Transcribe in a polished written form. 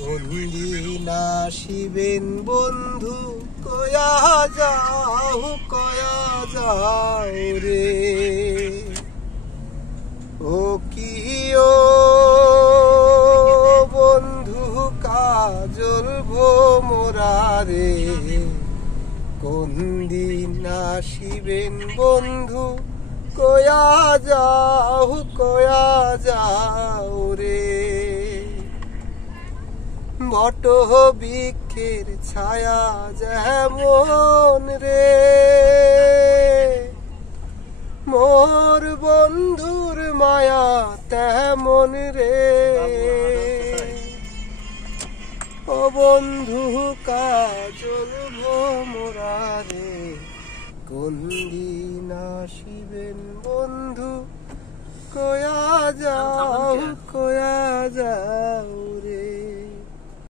কোন দিন আসিবেন বন্ধু কয়া যাও রে। ও কি ও বন্ধু কাজল ভোমরা রে, কোন দিন আসিবেন বন্ধু কয়া যাও রে। বট বৃক্ষের ছায়া যেমন রে, মোর বন্ধুর মায়া তেমন রে। ও বন্ধু কাজল ভোমরা রে, কোন দিন আসিবেন বন্ধু কয়া যাও রে।